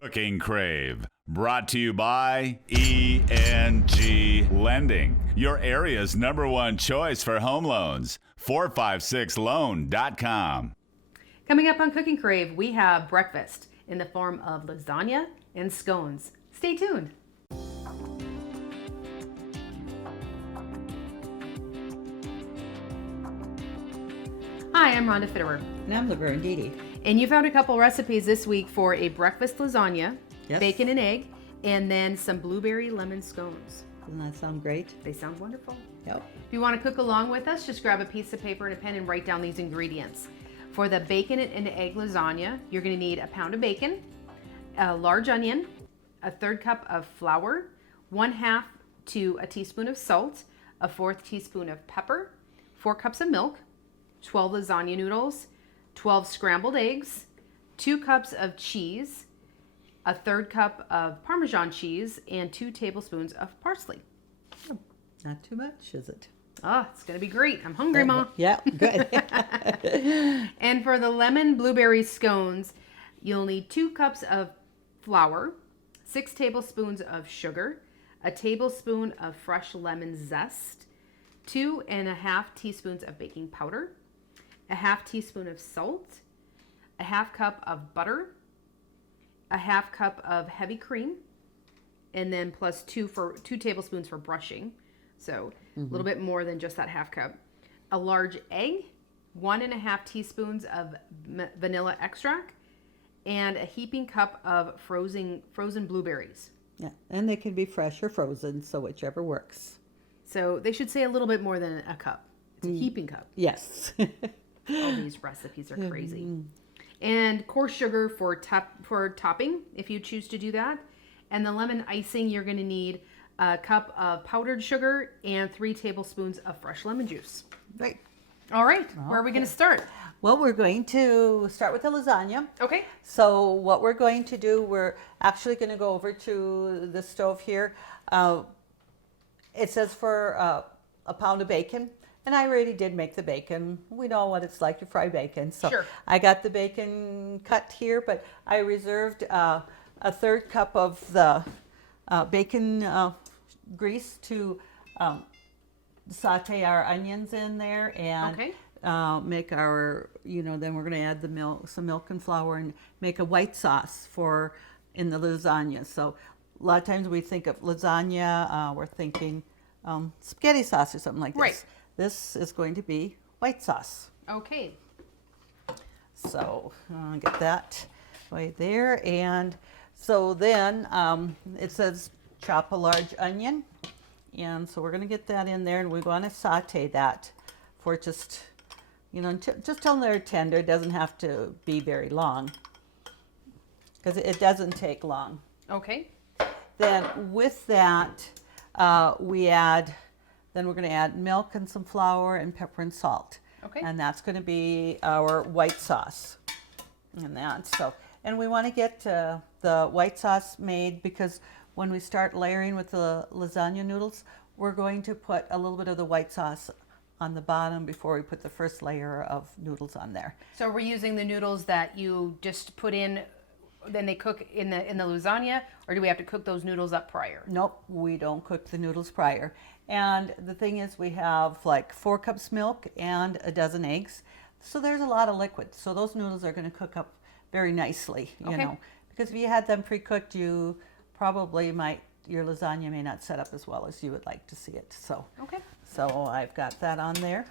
Cooking Crave, brought to you by ENG Lending, your area's #1 choice for home loans. 456loan.com. Coming up on Cooking Crave, we have breakfast in the form of lasagna and scones. Stay tuned. Hi, I'm Rhonda Fitterer. And I'm Laverne. And you found a couple recipes this week for a breakfast lasagna, Yes. bacon and egg, and then some blueberry lemon scones. Doesn't that sound great? They sound wonderful. Yep. If you want to cook along with us, just grab a piece of paper and a pen and write down these ingredients. For the bacon and egg lasagna, you're going to need a pound of bacon, a large onion, a 1/3 cup of flour, 1/2 to a teaspoon of salt, a 1/4 teaspoon of pepper, 4 cups of milk, 12 lasagna noodles, 12 scrambled eggs, 2 cups of cheese, a 1/3 cup of Parmesan cheese, and 2 tablespoons of parsley. Not too much, is it? Oh, it's going to be great. I'm hungry, Mom. Yeah, good. And for the lemon blueberry scones, you'll need 2 cups of flour, 6 tablespoons of sugar, a tablespoon of fresh lemon zest, 2.5 teaspoons of baking powder, a 1/2 teaspoon of salt, a 1/2 cup of butter, a 1/2 cup of heavy cream, and then plus 2 tablespoons for brushing. So a little bit more than just that 1/2 cup. A large egg, 1.5 teaspoons of vanilla extract, and a heaping cup of frozen blueberries. Yeah, and they can be fresh or frozen, so whichever works. So they should say a little bit more than a cup. It's a heaping cup. Yes. All these recipes are crazy. And coarse sugar for topping, if you choose to do that. And the lemon icing, you're going to need a cup of powdered sugar and 3 tablespoons of fresh lemon juice. Right. All right, where are we going to start? Well, we're going to start with the lasagna. Okay. So what we're going to do, we're actually going to go over to the stove here. It says for a pound of bacon. And I already did make the bacon. We know what it's like to fry bacon. So Sure. I got the bacon cut here, but I reserved a 1/3 cup of the bacon grease to saute our onions in there and Okay. make our, then we're going to add the milk, some milk and flour, and make a white sauce in the lasagna. So a lot of times we think of lasagna, we're thinking spaghetti sauce or something like this. Right. This is going to be white sauce. Okay. So get that right there. And so then it says chop a large onion. And so we're going to get that in there, and we want to saute that for just, just till they're tender. It doesn't have to be very long because it doesn't take long. Okay. Then with that, then we're going to add milk and some flour and pepper and salt. Okay. And that's going to be our white sauce. And we want to get the white sauce made because when we start layering with the lasagna noodles, we're going to put a little bit of the white sauce on the bottom before we put the first layer of noodles on there. So we're using the noodles that you just put in, then they cook in the lasagna, or do we have to cook those noodles up prior? Nope, we don't cook the noodles prior. And the thing is, we have like 4 cups milk and a dozen eggs. So there's a lot of liquid. So those noodles are going to cook up very nicely, because if you had them pre-cooked, you probably your lasagna may not set up as well as you would like to see it. So, Okay. So I've got that on there.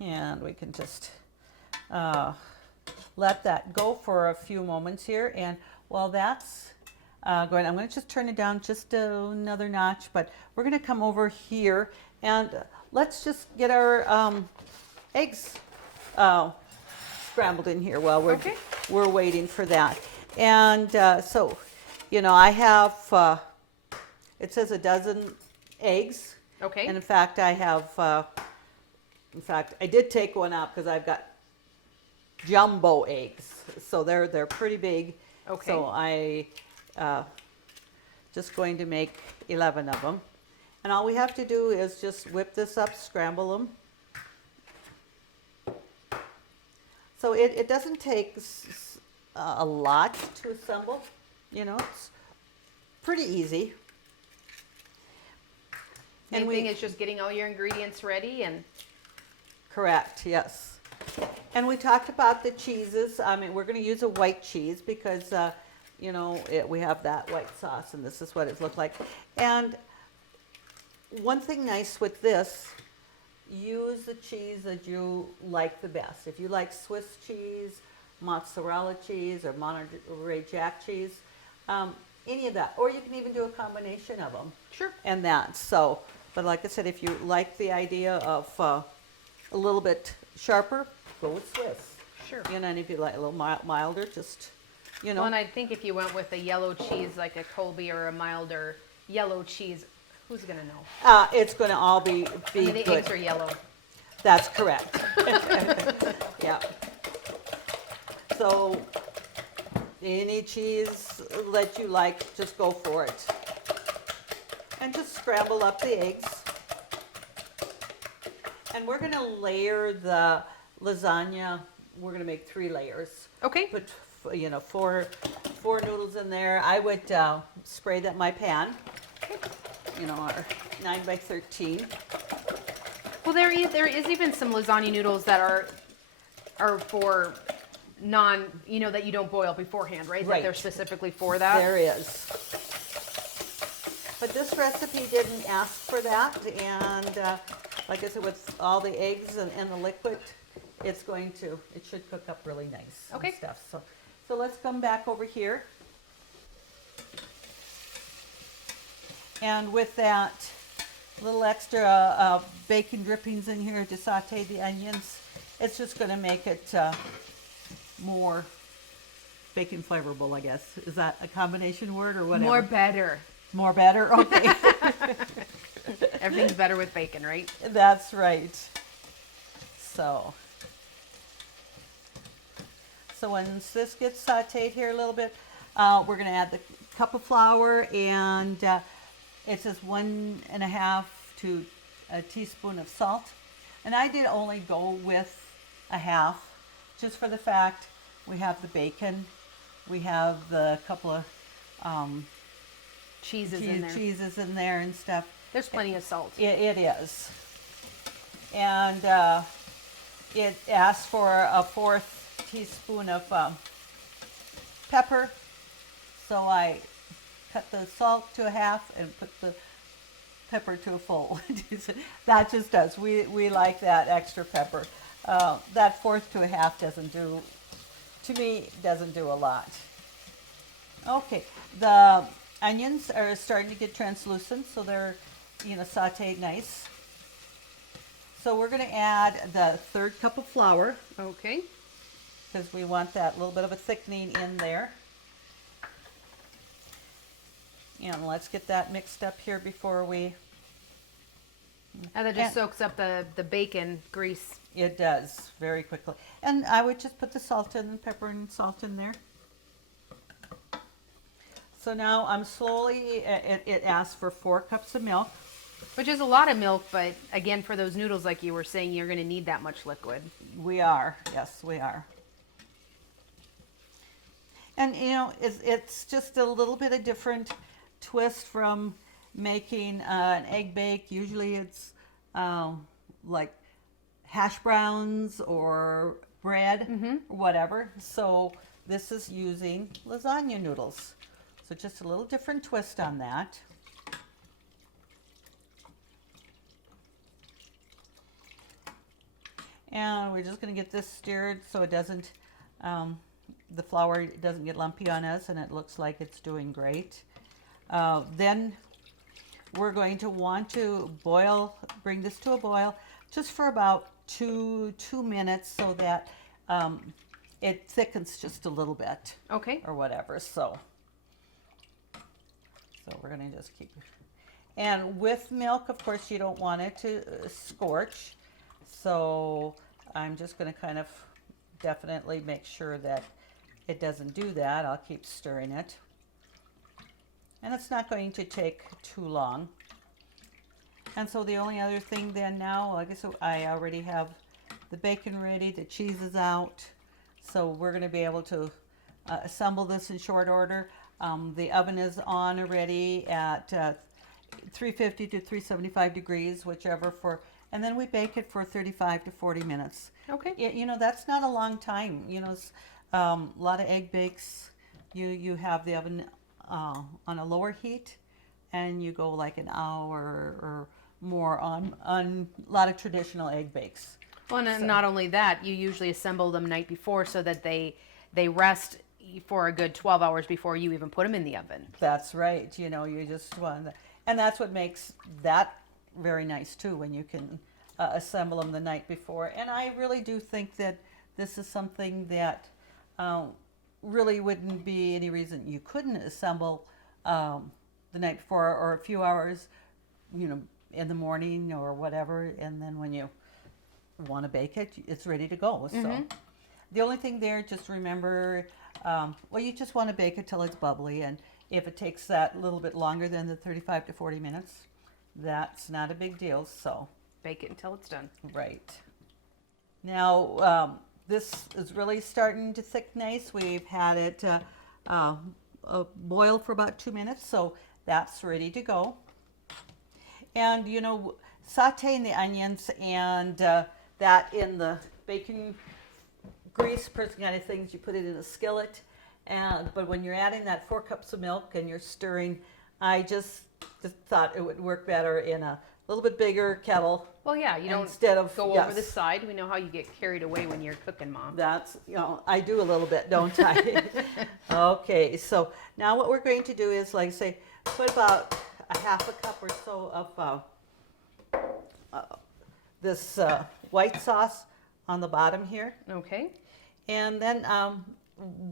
And we can just let that go for a few moments here. And while that's going, I'm going to just turn it down just another notch, but we're going to come over here and let's just get our eggs scrambled in here while we're waiting for that. And so, I have, it says a dozen eggs. Okay. And in fact, I did take one out because I've got jumbo eggs. So they're pretty big. Okay. So I just going to make 11 of them. And all we have to do is just whip this up, scramble them. So it doesn't take a lot to assemble, it's pretty easy. Main thing is just getting all your ingredients ready and. Correct, yes. And we talked about the cheeses. I mean, we're going to use a white cheese because, we have that white sauce, and this is what it looked like. And one thing nice with this, use the cheese that you like the best. If you like Swiss cheese, mozzarella cheese, or Monterey Jack cheese, any of that. Or you can even do a combination of them. Sure. And that. So, but like I said, if you like the idea of a little bit sharper, go with Swiss. Sure. And if you like a little milder, just, Well, and I think if you went with a yellow cheese, like a Colby or a milder yellow cheese, who's going to know? It's going to all be I mean, the good. eggs are yellow. That's correct. Yeah. So any cheese that you like, just go for it. And just scramble up the eggs. And we're going to layer the lasagna. We're going to make 3 layers. Okay. Put, four noodles in there. I would spray that in my pan. Our 9 by 13. Well, there is even some lasagna noodles that are for that you don't boil beforehand, right? Right. That they're specifically for that. There is. But this recipe didn't ask for that, and like I said, with all the eggs and the liquid, it should cook up really nice. Okay. And stuff. So let's come back over here. And with that little extra bacon drippings in here to saute the onions, it's just going to make it more bacon flavorful, I guess. Is that a combination word or whatever? More better. More better? Okay. Everything's better with bacon, right? That's right. So once this gets sauteed here a little bit, we're going to add the cup of flour, and it says 1.5 to a teaspoon of salt. And I did only go with a half, just for the fact we have the bacon, we have the couple of Cheeses cheeses in there and stuff. There's plenty of salt. It is. And it asks for a 1/4 teaspoon of pepper. So I cut the salt to a half and put the pepper to a full. That just does. We like that extra pepper. That 1/4 to a half doesn't do a lot. Okay, the onions are starting to get translucent, so they're sauteed nice. So we're going to add the 1/3 cup of flour, Okay. because we want that little bit of a thickening in there. And let's get that mixed up here before we... And that just soaks up the bacon grease. It does, very quickly. And I would just put the salt and pepper and salt in there. So now I'm slowly, it asks for 4 cups of milk. Which is a lot of milk, but again, for those noodles, like you were saying, you're going to need that much liquid. We are, yes, we are. And it's just a little bit of different twist from making an egg bake. Usually it's like hash browns or bread, or whatever. So this is using lasagna noodles. So just a little different twist on that. And we're just going to get this stirred so it doesn't, the flour doesn't get lumpy on us, and it looks like it's doing great. Then we're going to want to bring this to a boil just for about two minutes so that it thickens just a little bit. Okay. Or whatever, so we're going to just keep, and with milk, of course, you don't want it to scorch. So I'm just going to kind of definitely make sure that it doesn't do that. I'll keep stirring it. And it's not going to take too long. And so the only other thing then now, I guess I already have the bacon ready, the cheese is out. So we're going to be able to assemble this in short order. The oven is on already at 350 to 375 degrees, whichever and then we bake it for 35 to 40 minutes. Okay. That's not a long time. A lot of egg bakes, you have the oven on a lower heat, and you go like an hour or more on a lot of traditional egg bakes. Well, and not only that, you usually assemble them night before so that they rest for a good 12 hours before you even put them in the oven. That's right. You just want, and that's what makes that very nice too, when you can assemble them the night before. And I really do think that this is something that really wouldn't be any reason you couldn't assemble the night before or a few hours, in the morning or whatever, and then when you want to bake it, it's ready to go. So the only thing there, just remember, you just want to bake it till it's bubbly, and if it takes that little bit longer than the 35 to 40 minutes, that's not a big deal. So bake it until it's done. Right. Now, this is really starting to thick nice. We've had it boil for about 2 minutes, so that's ready to go. And, sauteing the onions and that in the bacon grease kind of things, you put it in a skillet. But when you're adding that 4 cups of milk and you're stirring, I just thought it would work better in a little bit bigger kettle. Well, yeah, you don't instead of go over the side. We know how you get carried away when you're cooking, Mom. That's, I do a little bit, don't I? Okay, so now what we're going to do is, like I say, put about a half a cup or so of this white sauce on the bottom here. Okay. And then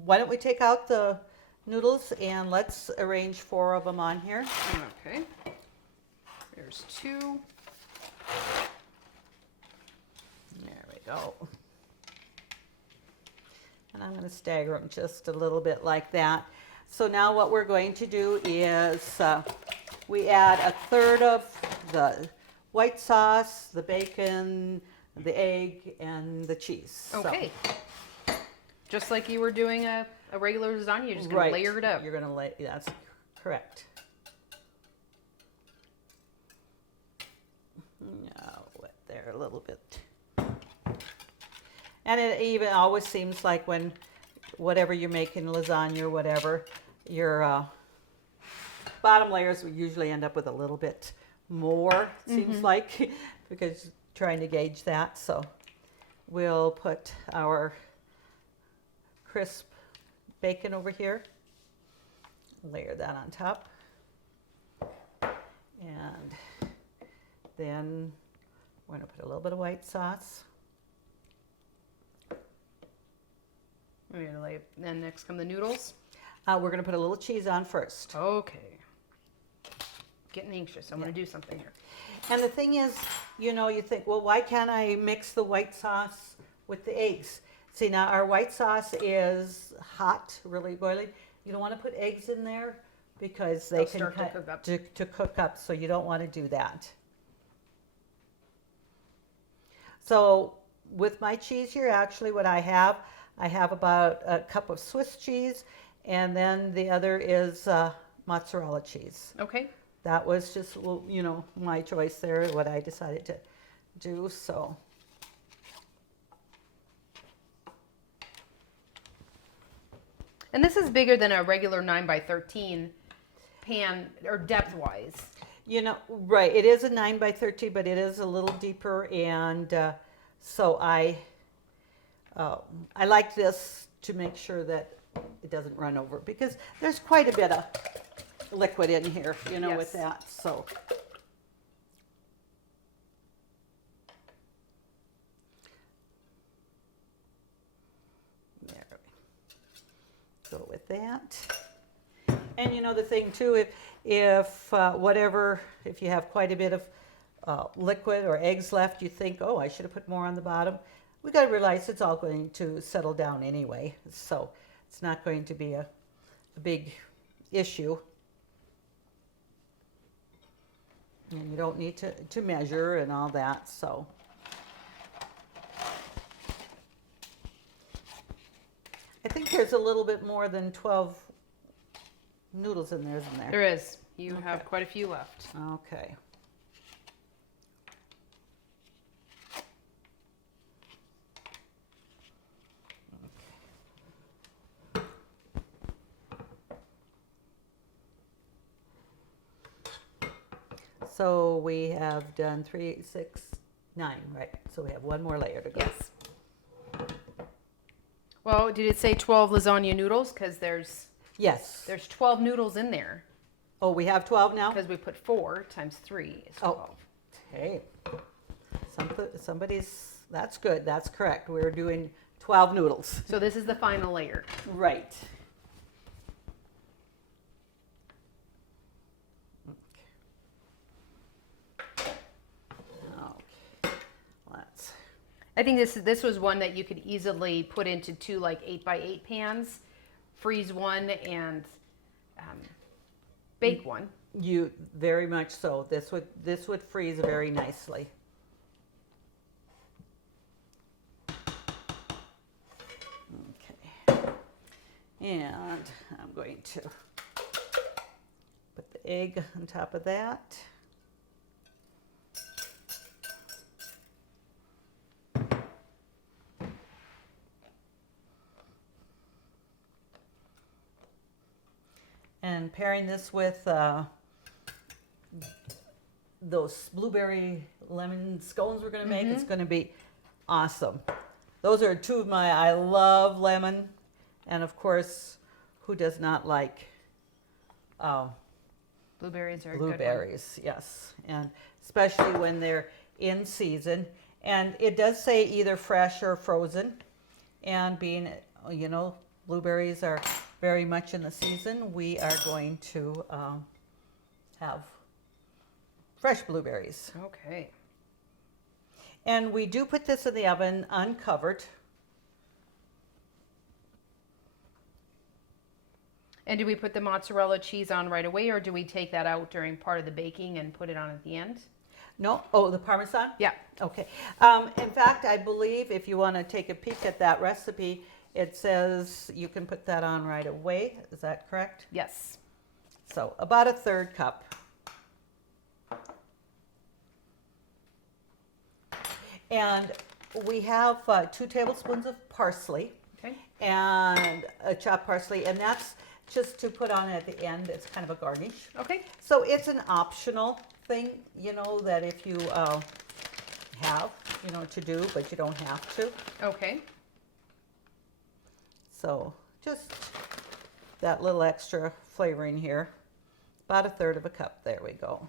why don't we take out the noodles and let's arrange 4 of them on here. Okay. There's 2. There we go. And I'm going to stagger them just a little bit like that. So now what we're going to do is we add a third of the white sauce, the bacon, the egg, and the cheese. Okay. So. Just like you were doing a regular lasagna, you're just going to layer it up. You're going to lay, that's correct. Now, wet there a little bit. And it even always seems like when, whatever you're making, lasagna or whatever, your bottom layers will usually end up with a little bit more, it seems like, because trying to gauge that. So we'll put our crisp bacon over here, layer that on top, and then we're going to put a little bit of white sauce. We're going to lay, then next come the noodles. We're going to put a little cheese on first. Okay. Getting anxious. I'm going to do something here. And the thing is, you think, well, why can't I mix the white sauce with the eggs? See, now our white sauce is hot, really boiling. You don't want to put eggs in there because they can start to cook up. To cook up, so you don't want to do that. So with my cheese here, actually what I have about a cup of Swiss cheese, and then the other is mozzarella cheese. Okay. That was just, my choice there, what I decided to do, so. And this is bigger than a regular 9x13 pan, or depth-wise. Right, it is a 9x13, but it is a little deeper, and so I like this to make sure that it doesn't run over, because there's quite a bit of liquid in here, Yes. with that, so. There we go with that. And the thing too, if you have quite a bit of liquid or eggs left, you think, oh, I should have put more on the bottom. We got to realize it's all going to settle down anyway, so it's not going to be a big issue. And you don't need to measure and all that, so. I think there's a little bit more than 12 noodles in there, isn't there? There is. You have quite a few left. Okay. So we have done 3, 6, 9, right? So we have one more layer to go. Yes. Well, did it say 12 lasagna noodles? Because there's Yes. 12 noodles in there. Oh, we have 12 now? Because we put 4 times 3 is 12. Okay. Somebody's, that's good. That's correct. We're doing 12 noodles. So this is the final layer. Right. Okay. Let's. I think this was one that you could easily put into 2 like 8x8 pans, freeze one, and bake one. You very much so. This would freeze very nicely. Okay. And I'm going to put the egg on top of that. And pairing this with those blueberry lemon scones we're going to make, it's going to be awesome. Those are two of my, I love lemon. And of course, who does not like Blueberries are a good one. blueberries? Yes. And especially when they're in season. And it does say either fresh or frozen. And being, you know, blueberries are very much in the season, we are going to have fresh blueberries. Okay. And we do put this in the oven uncovered. And do we put the mozzarella cheese on right away, or do we take that out during part of the baking and put it on at the end? No, oh, the Parmesan? Yeah. Okay. In fact, I believe if you want to take a peek at that recipe, it says you can put that on right away. Is that correct? Yes. So about a 1/3 cup. And we have 2 tablespoons of parsley. Okay. And chopped parsley, and that's just to put on at the end. It's kind of a garnish. Okay. So it's an optional thing, you know, that if you have, you know, to do, but you don't have to. Okay. So just that little extra flavoring here. About a 1/3 cup. There we go.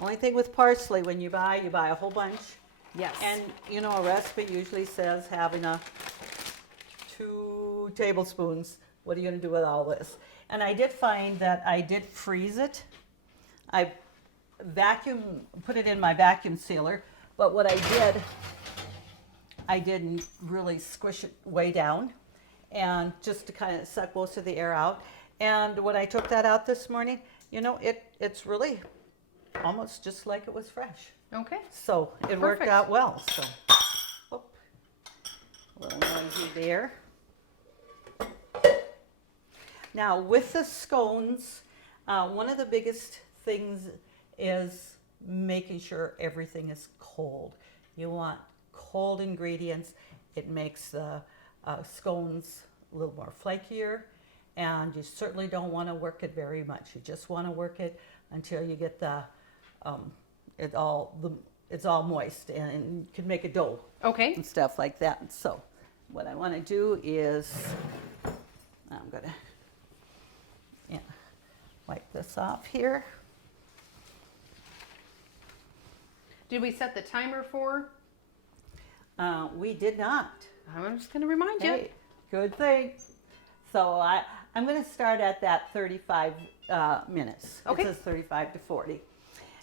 Only thing with parsley, when you buy a whole bunch. Yes. And, you know, a recipe usually says having 2 tablespoons. What are you going to do with all this? And I did find that I did freeze it. I put it in my vacuum sealer. But what I didn't really squish it way down, and just to kind of suck most of the air out. And when I took that out this morning, you know, it's really almost just like it was fresh. Okay. So it worked Perfect. out well. So, a little noisy there. Now with the scones, one of the biggest things is making sure everything is cold. You want cold ingredients. It makes the scones a little more flakier, and you certainly don't want to work it very much. You just want to work it until you get it's all moist, and you can make a dough Okay. and stuff like that. So what I want to do is I'm gonna wipe this off here. Did we set the timer for? We did not. I'm just going to remind you. Hey, good thing. So I'm going to start at that 35 minutes. Okay. It says 35 to 40.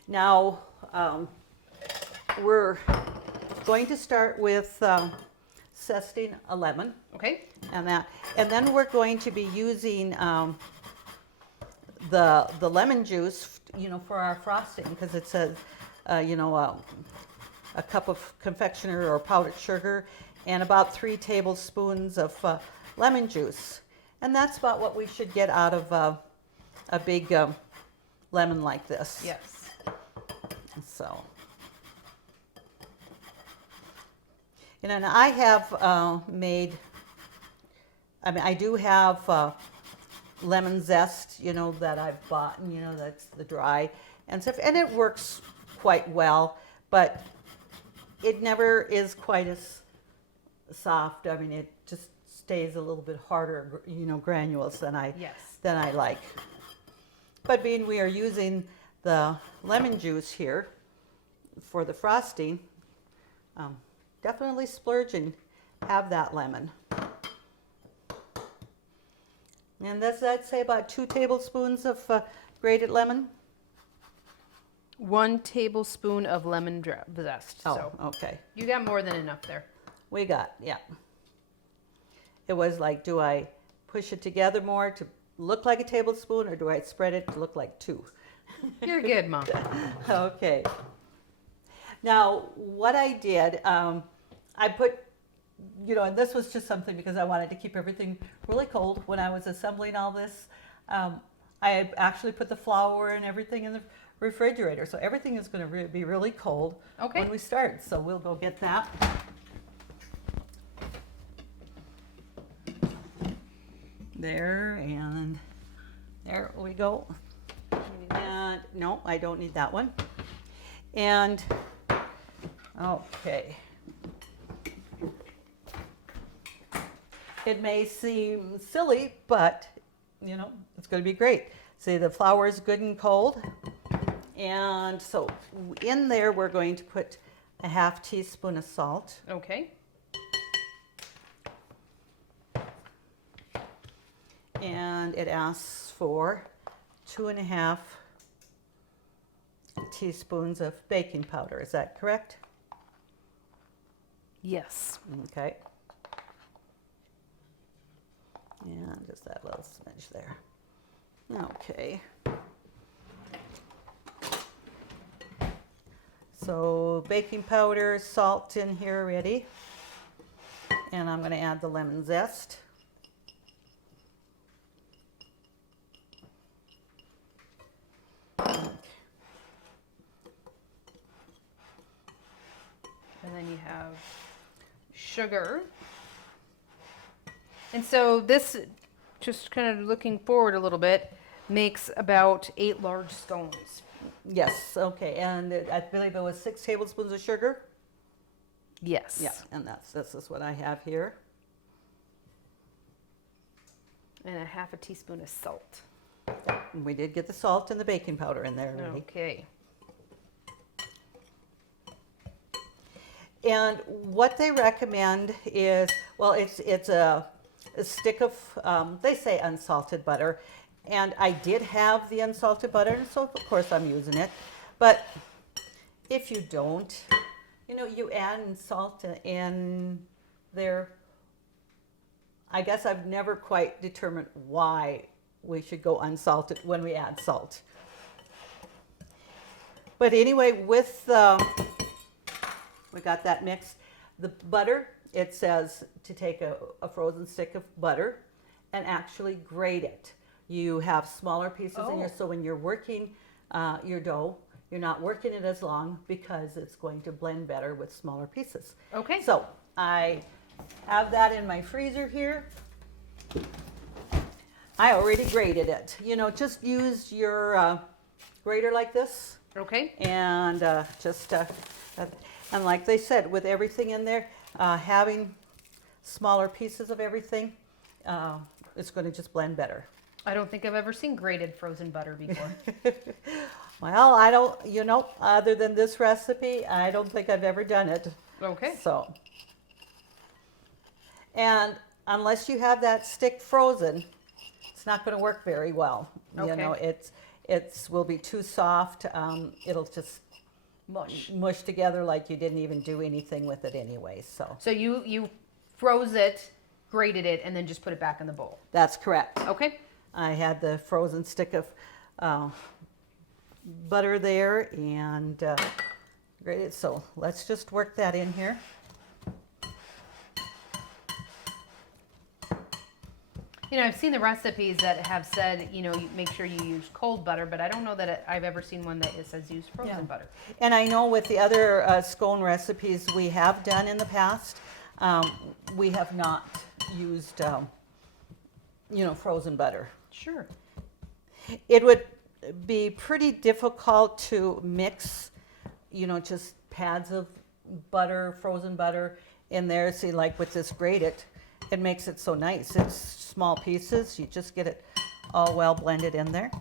Now, we're going to start with zesting a lemon Okay. and then we're going to be using the lemon juice, you know, for our frosting, because it says, you know, a cup of confectioner or powdered sugar, and about 3 tablespoons of lemon juice. And that's about what we should get out of a big lemon like this. Yes. So, you know, and I have I do have lemon zest, you know, that I've bought, and, you know, that's the dry and stuff, and it works quite well, but it never is quite as soft. I mean, it just stays a little bit harder, you know, granules than I like. But being we are using the lemon juice here for the frosting, definitely splurge and have that lemon. And I'd say about 2 tablespoons of grated lemon. 1 tablespoon of lemon zest. Oh, So okay. you got more than enough there. We got, yeah. It was like, do I push it together more to look like a tablespoon, or do I spread it to look like 2? You're good, Mom. Okay. Now, what I did, I put, you know, and this was just something because I wanted to keep everything really cold when I was assembling all this. I actually put the flour and everything in the refrigerator, so everything is going to be really cold when we start. So we'll go get that. There, and there we go. And no, I don't need that one. And okay. It may seem silly, but you know, it's going to be great. See, the flour is good and cold. And so in there, we're going to put a 1/2 teaspoon of salt. Okay. And it asks for 2.5 teaspoons of baking powder. Is that correct? Yes. Okay. And just that little smidge there. Okay. So baking powder, salt in here already. And I'm going to add the lemon zest. And then you have sugar. And so this, just kind of looking forward a little bit, makes about 8 large scones. Yes, okay, and I believe it was 6 tablespoons of sugar. Yes. Yeah, and this is what I have here. And a 1/2 teaspoon of salt. And we did get the salt and the baking powder in there already. Okay. And what they recommend is, well, it's a stick of, they say unsalted butter. And I did have the unsalted butter, so of course I'm using it. But if you don't, you know, you add salt in there. I guess I've never quite determined why we should go unsalted when we add salt. But anyway, with we got that mixed. The butter, it says to take a frozen stick of butter and actually grate it. You have smaller pieces in here, so when you're working your dough, you're not working it as long because it's going to blend better with smaller pieces. Okay. So I have that in my freezer here. I already grated it. You know, just use your grater like this. Okay. And and like they said, with everything in there, having smaller pieces of everything, it's going to just blend better. I don't think I've ever seen grated frozen butter before. Well, I don't, you know, other than this recipe, I don't think I've ever done it. Okay. So, and unless you have that stick frozen, it's not going to work very well. Okay. You know, it's will be too soft. It'll just mush together like you didn't even do anything with it anyway. So you froze it, grated it, and then just put it back in the bowl. that's correct. Okay. I had the frozen stick of butter there and grated. So let's just work that in here. You know, I've seen the recipes that have said, you make sure you use cold butter, but I don't know that I've ever seen one that it says use frozen butter. And I know with the other scone recipes we have done in the past, we have not used, frozen butter. Sure. It would be pretty difficult to mix, just pads of butter, frozen butter in there. See, like with this grated, it makes it so nice. It's small pieces. You just get it all well blended in there.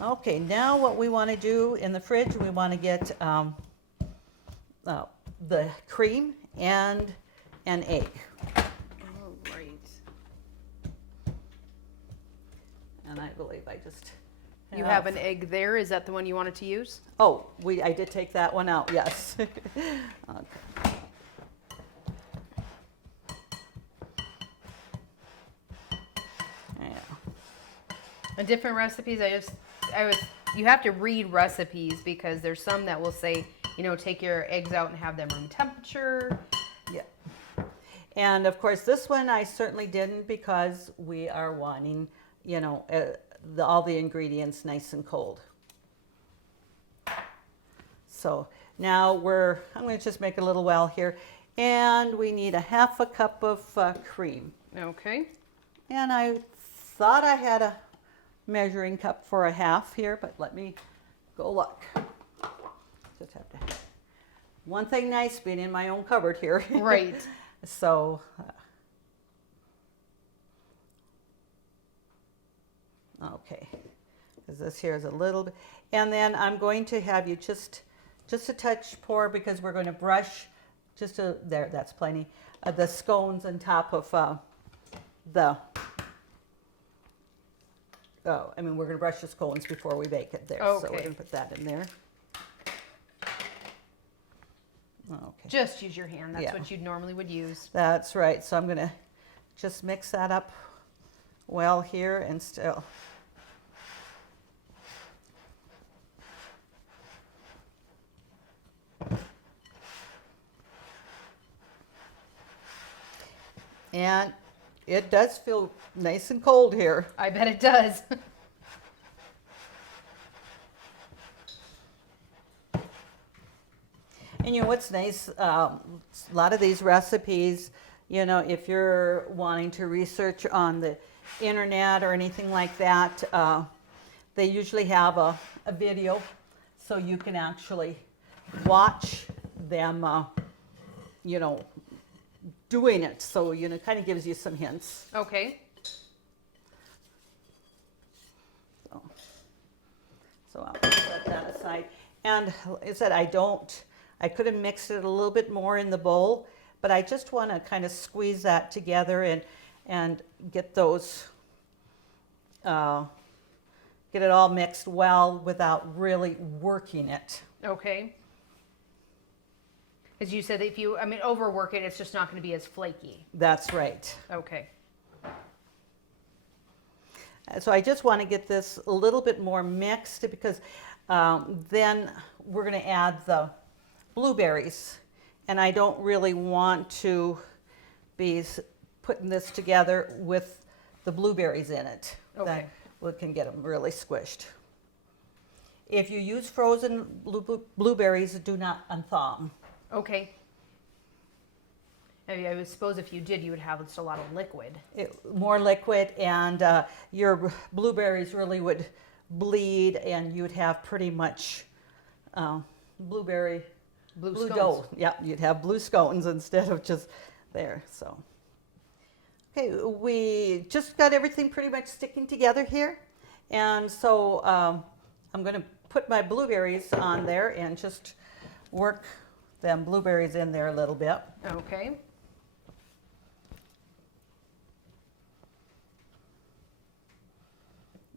Okay, now what we want to do in the fridge, we want to get the cream and an egg. All right. And I believe I just You have an egg there. Is that the one you wanted to use? Oh, I did take that one out, yes. Okay. Yeah. And different recipes, you have to read recipes because there's some that will say, take your eggs out and have them room temperature. Yeah. And of course, this one I certainly didn't because we are wanting, all the ingredients nice and cold. So now I'm going to just make a little well here. And we need a half a cup of cream. Okay. And I thought I had a measuring cup for a half here, but let me go look. Just have to. One thing nice being in my own cupboard here. Right. So. Okay. Because this here is a little bit. And then I'm going to have you just a touch pour because we're going to brush there, that's plenty, the scones on top of we're going to brush the scones before we bake it there. Okay. So we're going to put that in there. Okay. Just use your hand. That's Yeah. what you normally would use. That's right. So I'm going to just mix that up well here and still. And it does feel nice and cold here. I bet it does. And what's nice, a lot of these recipes, if you're wanting to research on the internet or anything like that, they usually have a video so you can actually watch them, doing it. So, it kind of gives you some hints. Okay. So I'll set that aside. And like I said, I could have mixed it a little bit more in the bowl, but I just want to kind of squeeze that together and get those, get it all mixed well without really working it. Okay. As you said, if you, overwork it, it's just not going to be as flaky. That's right. Okay. So I just want to get this a little bit more mixed because then we're going to add the blueberries. And I don't really want to be putting this together with the blueberries in it. Okay. We can get them really squished. If you use frozen blueberries, do not unthaw them. Okay. I would suppose if you did, you would have just a lot of liquid. More liquid, and your blueberries really would bleed, and you'd have pretty much blue Blue scones. dough. Yeah, you'd have blue scones instead of just there. So, okay, we just got everything pretty much sticking together here, and so I'm going to put my blueberries on there and just work them blueberries in there a little bit. Okay.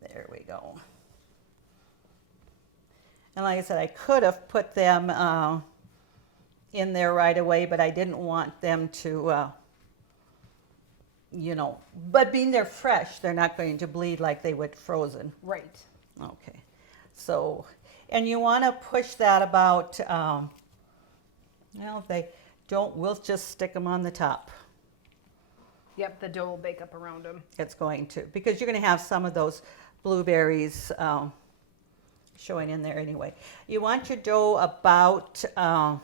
There we go. And like I said, I could have put them in there right away, but I didn't want them to, but being they're fresh, they're not going to bleed like they would frozen. Right. Okay. So, and you want to push that about, if they don't, we'll just stick them on the top. Yep, the dough will bake up around them. It's going to, because you're going to have some of those blueberries showing in there anyway. You want your dough about a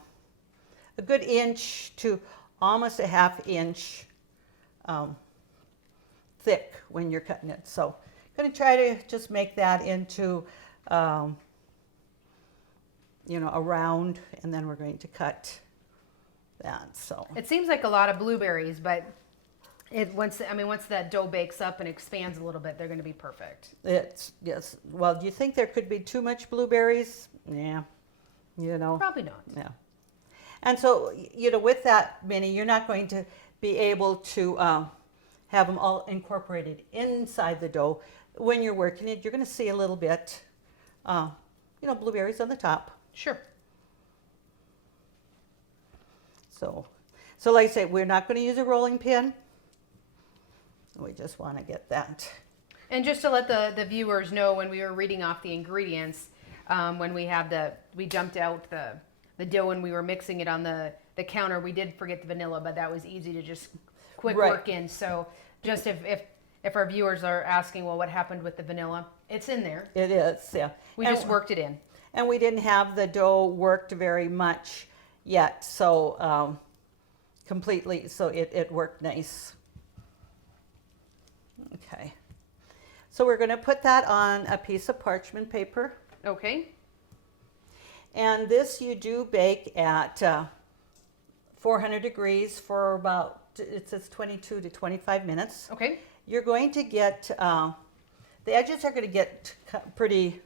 good inch to almost a half inch thick when you're cutting it. So I'm going to try to just make that into a round, and then we're going to cut that. So it seems like a lot of blueberries, but once that dough bakes up and expands a little bit, they're going to be perfect. Yes. Well, do you think there could be too much blueberries? Yeah. Probably not. Yeah. And so, with that many, you're not going to be able to have them all incorporated inside the dough. When you're working it, you're going to see a little bit, blueberries on the top. Sure. So like I say, we're not going to use a rolling pin. We just want to get that. And just to let the viewers know, when we were reading off the ingredients, when we jumped out the dough and we were mixing it on the counter, we did forget the vanilla, but that was easy to just quick work in. So just if our viewers are asking, well, what happened with the vanilla? It's in there. It is, yeah. We just worked it in. And we didn't have the dough worked very much yet, so completely, so it worked nice. Okay. So we're going to put that on a piece of parchment paper. Okay. And this you do bake at 400 degrees for about, it says 22 to 25 minutes. Okay. You're going to get, the edges are going to get pretty,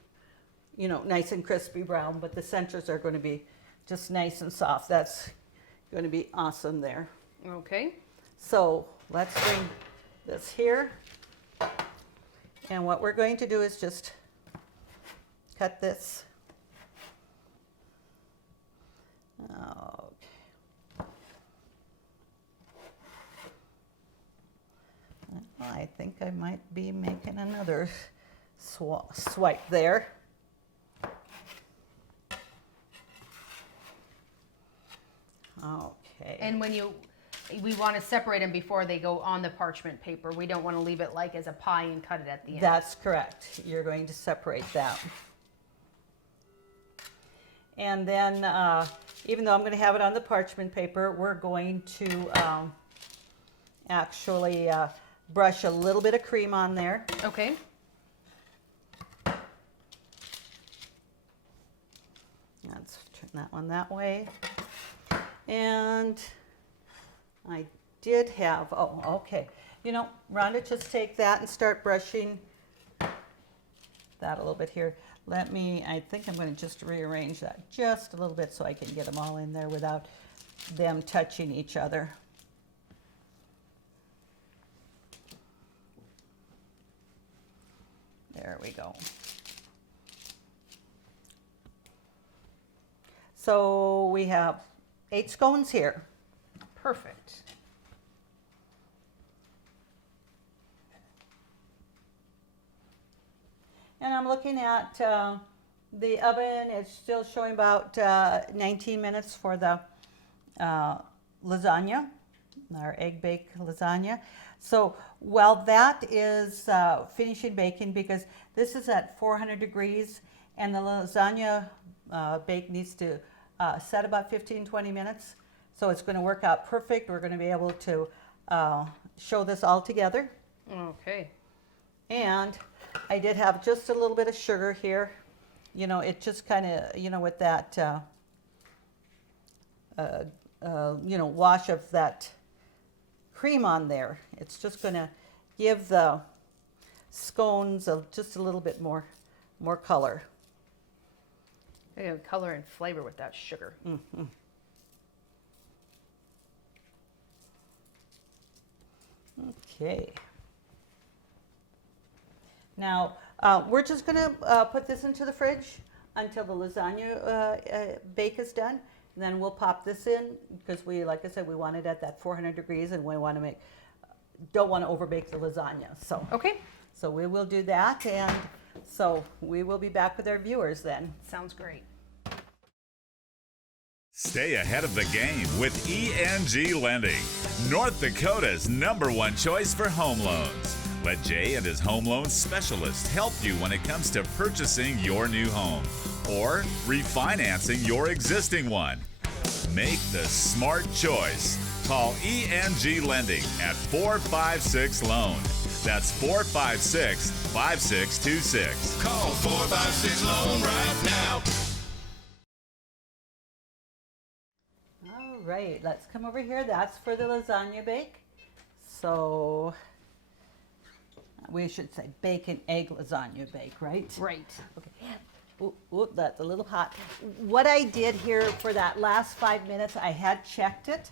nice and crispy brown, but the centers are going to be just nice and soft. That's going to be awesome there. Okay. So let's bring this here. And what we're going to do is just cut this. Okay. I think I might be making another swipe there. Okay. And we want to separate them before they go on the parchment paper. We don't want to leave it like as a pie and cut it at the end. That's correct. You're going to separate that. And then, even though I'm going to have it on the parchment paper, we're going to actually brush a little bit of cream on there. Okay. Let's turn that one that way. And I did have, okay. Rhonda, just take that and start brushing that a little bit here. I think I'm going to just rearrange that just a little bit so I can get them all in there without them touching each other. There we go. So we have 8 scones here. Perfect. And I'm looking at the oven. It's still showing about 19 minutes for the lasagna, our egg baked lasagna. So while that is finishing baking, because this is at 400 degrees and the lasagna bake needs to set about 15-20 minutes. So it's going to work out perfect. We're going to be able to show this all together. Okay. And I did have just a little bit of sugar here. It just kind of, with that, wash of that cream on there. It's just going to give the scones just a little bit more color. Color and flavor with that sugar. Mm-hmm. Okay. Now, we're just going to put this into the fridge until the lasagna bake is done. And then we'll pop this in because like I said, we want it at that 400 degrees and we don't want to overbake the lasagna. So, okay. So we will do that. And so we will be back with our viewers then. Sounds great. Stay ahead of the game with ENG Lending. North Dakota's #1 choice for home loans. Let Jay and his home loan specialist help you when it comes to purchasing your new home or refinancing your existing one. Make the smart choice. Call ENG Lending at 456-LOAN. That's 456-5626. Call 456-LOAN right now. All right, let's come over here. That's for the lasagna bake. So we should say bacon egg lasagna bake, right? Right. Okay. Ooh, that's a little hot. What I did here for that last 5 minutes, I had checked it,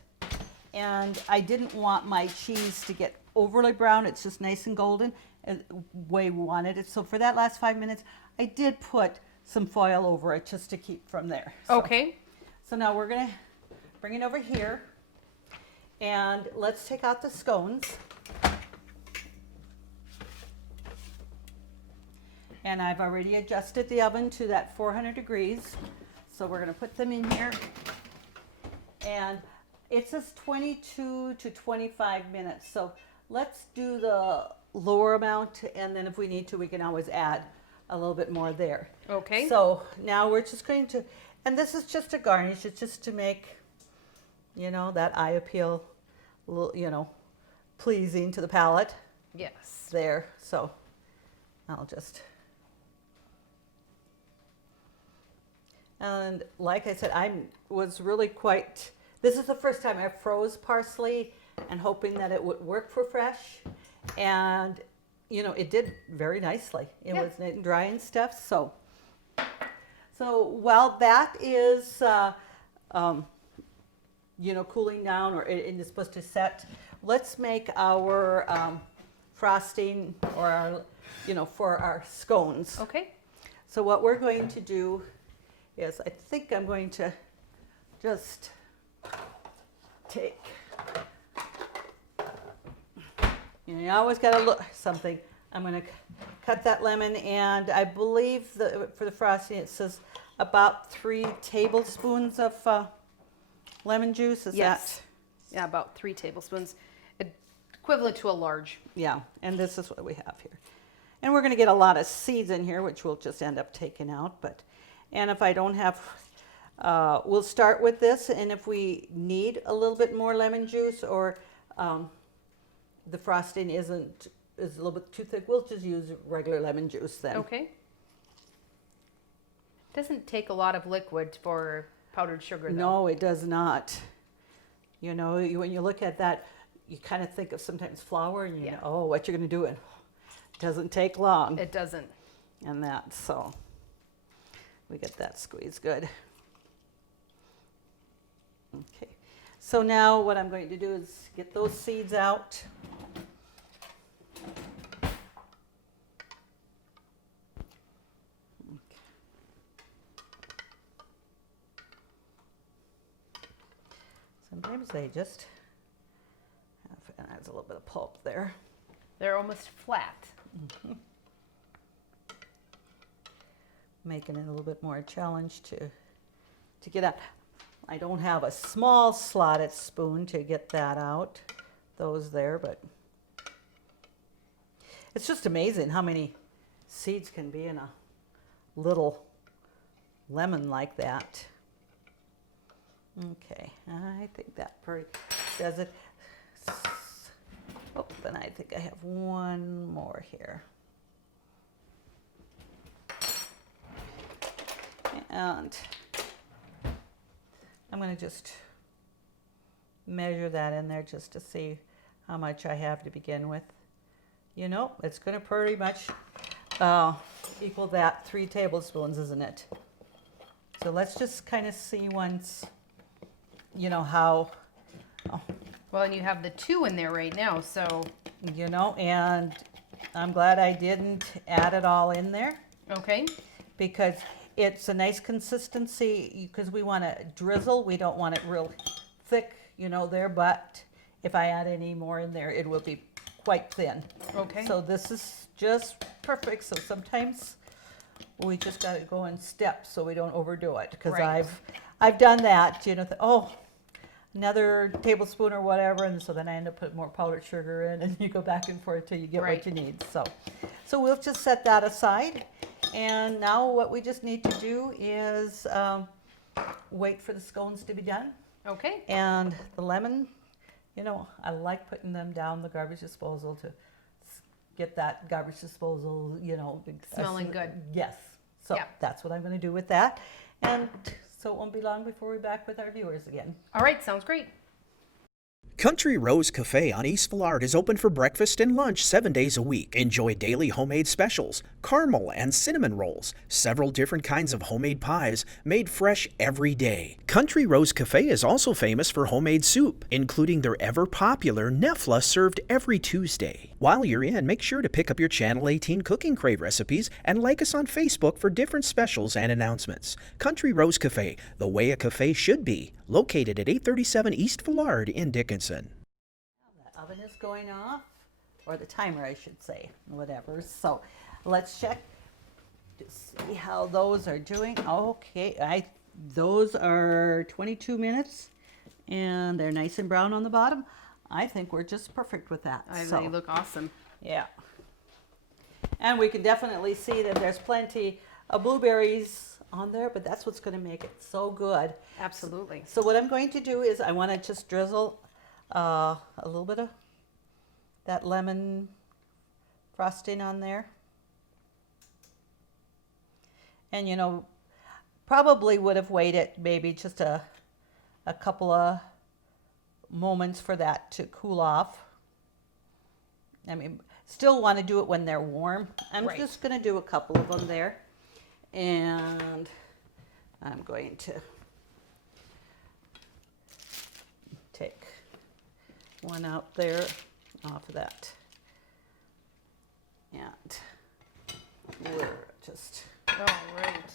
and I didn't want my cheese to get overly brown. It's just nice and golden, the way we wanted it. So for that last 5 minutes, I did put some foil over it just to keep from there. So, Okay. So now we're gonna bring it over here, and let's take out the scones. And I've already adjusted the oven to that 400 degrees. So we're gonna put them in here. And it says 22 to 25 minutes. So let's do the lower amount, and then if we need to, we can always add a little bit more there. Okay. So now we're just going to, and this is just a garnish. It's just to make, you know, that eye appeal, you know, pleasing to the palate Yes. there. So I'll just, and like I said, was really quite, this is the first time I froze parsley and hoping that it would work for fresh. And, you know, it did very nicely. It was knit and dry and stuff. So while that is, you know, cooling down, or it is supposed to set, let's make our frosting, or our, you know, for our scones. Okay. So what we're going to do is, I think I'm going to just take, you always got to look something. I'm going to cut that lemon, and I believe for the frosting it says about 3 tablespoons of lemon juice. Is Yes. Yeah, about 3 tablespoons, equivalent to a large. Yeah, and this is what we have here. And we're going to get a lot of seeds in here, which we'll just end up taking out. And if I don't have, we'll start with this, and if we need a little bit more lemon juice, or the frosting is a little bit too thick, we'll just use regular lemon juice then. Okay. Doesn't take a lot of liquid for powdered sugar, though. No, it does not. You know, when you look at that, you kind of think of sometimes flour, and you know, oh, what you're going to do. And it doesn't take long. It doesn't. And that, so we get that squeezed good. Okay, so now what I'm going to do is get those seeds out. Okay. Sometimes they just have, and there's a little bit of pulp there. They're almost flat. Mm-hmm. Making it a little bit more a challenge to get out. I don't have a small slotted spoon to get that out, those there, but it's just amazing how many seeds can be in a little lemon like that. Okay, I think that pretty does it. Oh, and I think I have one more here. And I'm going to just measure that in there just to see how much I have to begin with. You know, it's going to pretty much equal that 3 tablespoons, isn't it? So let's just kind of see once, you know, how. Oh. Well, and you have the 2 in there right now, so. You know, and I'm glad I didn't add it all in there. Okay. Because it's a nice consistency, because we want to drizzle. We don't want it real thick, you know, there, but if I add any more in there, it will be quite thin. Okay. So this is just perfect. So sometimes we just got to go in steps so we don't overdo it, because Right. I've done that, you know, oh, another tablespoon or whatever, and so then I end up putting more powdered sugar in, and you go back and forth till you get Right. what you need. So we'll just set that aside, and now what we just need to do is wait for the scones to be done. Okay. And the lemon, you know, I like putting them down the garbage disposal to get that garbage disposal, you know, Smelling good. Yes. So Yeah. that's what I'm going to do with that. And so it won't be long before we're back with our viewers again. All right, sounds great. Country Rose Cafe on East Villard is open for breakfast and lunch 7 days a week. Enjoy daily homemade specials, caramel and cinnamon rolls, several different kinds of homemade pies made fresh every day. Country Rose Cafe is also famous for homemade soup, including their ever-popular Nefla served every Tuesday. While you're in, make sure to pick up your Channel 18 Cooking Crave recipes and like us on Facebook for different specials and announcements. Country Rose Cafe, the way a cafe should be, located at 837 East Villard in Dickinson. The oven is going off, or the timer I should say, whatever. So let's check to see how those are doing. Okay, those are 22 minutes and they're nice and brown on the bottom. I think we're just perfect with that. They look awesome. Yeah. And we can definitely see that there's plenty of blueberries on there, but that's what's going to make it so good. Absolutely. So what I'm going to do is I want to just drizzle a little bit of that lemon frosting on there. And you know, probably would have waited maybe just a couple of moments for that to cool off. I mean, still want to do it when they're warm. I'm Right. just going to do a couple of them there. And I'm going to take one out there off of that. And we're just, All right.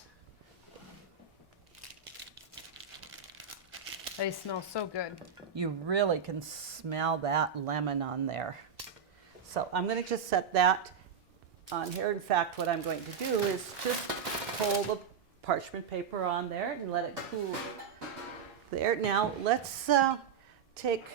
They smell so good. you really can smell that lemon on there. So I'm going to just set that on here. In fact, what I'm going to do is just pull the parchment paper on there and let it cool there. Now let's take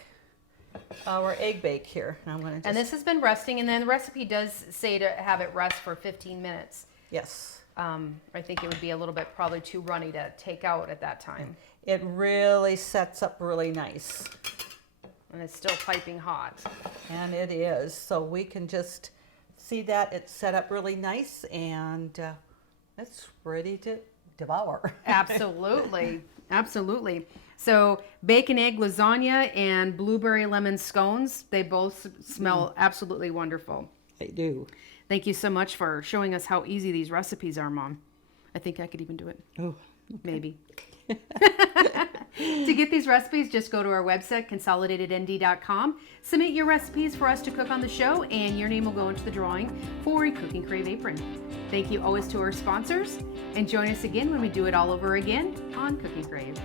our egg bake here. I'm going to just, And this has been resting, and then the recipe does say to have it rest for 15 minutes. yes, I think it would be a little bit probably too runny to take out at that time. it really sets up really nice. And it's still piping hot. And it is. So we can just see that it's set up really nice, and it's ready to devour. Absolutely. Absolutely. So bacon egg lasagna and blueberry lemon scones, they both smell absolutely wonderful. They do. Thank you so much for showing us how easy these recipes are, Mom. I think I could even do it. Oh, Maybe. To get these recipes, just go to our website, consolidatednd.com. Submit your recipes for us to cook on the show, and your name will go into the drawing for a Cooking Crave apron. Thank you always to our sponsors, and join us again when we do it all over again on Cooking Crave.